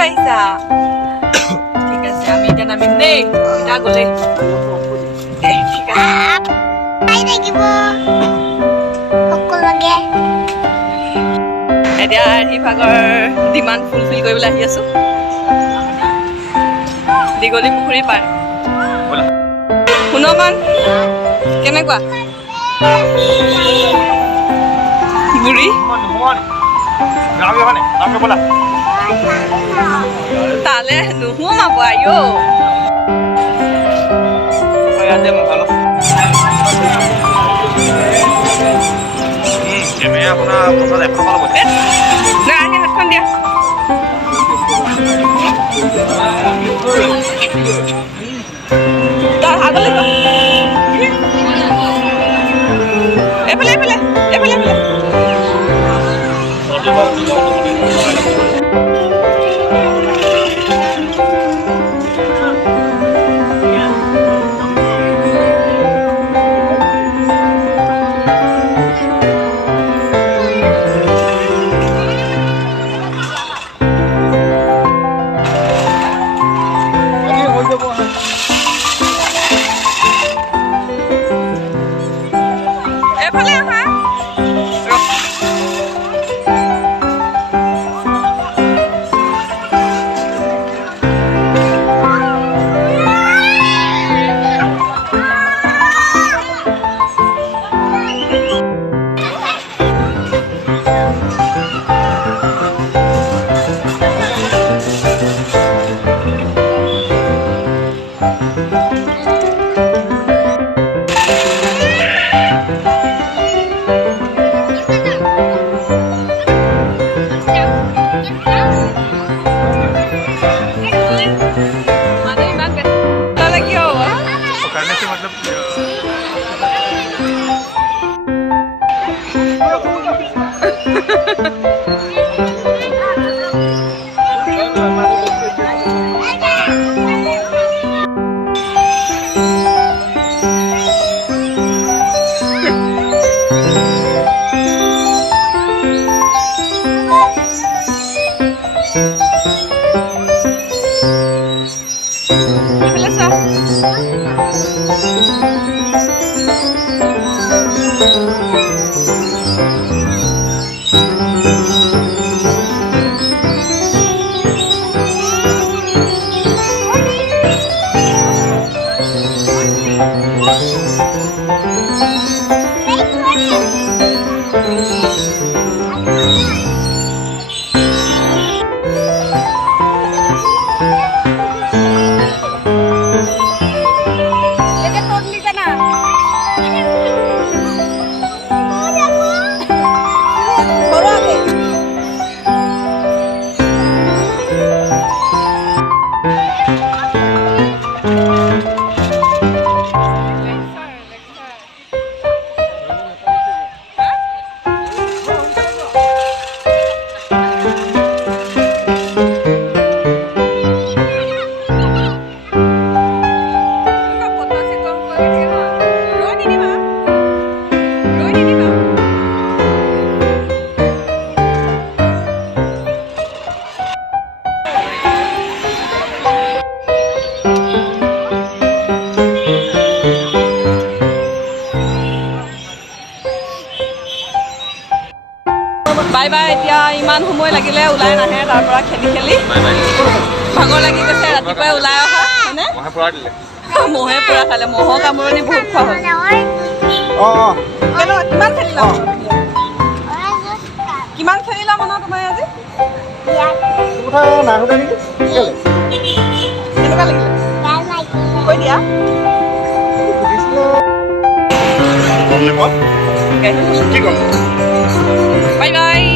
আহিছা ঠিক আছে আমি এতিয়া নামিম দেই এতিয়া গ'লে ঠিক আছে এতিয়া ভাগৰ ডিমাণ্ড ফুলফিল কৰিবলৈ আহি আছো দীঘলী পুখুৰী পাৰ শুনকণ কেনেকুৱা বুঢ়ী তালে নুসুমাব আইঅ হাতখন দিয়া আগলৈ এইফালে এইফালে এইফালে এইফালে বাই বাই এতিয়া ইমান সময় লাগিলে ওলাই নাহে তাৰ পৰা খেলি খেলি ভাগৰ লাগি গৈছে ৰাতিপুৱাই ওলাই অহা হয়নে মহে পুৰা খালে মহৰ কামুৰণি বহুত খোৱা হ'ল কিমান খেলিলা কিমান খেলিলা মনত তোমাৰ আজি কেনেকুৱা লাগিলে কৈ দিয়া বাই বাই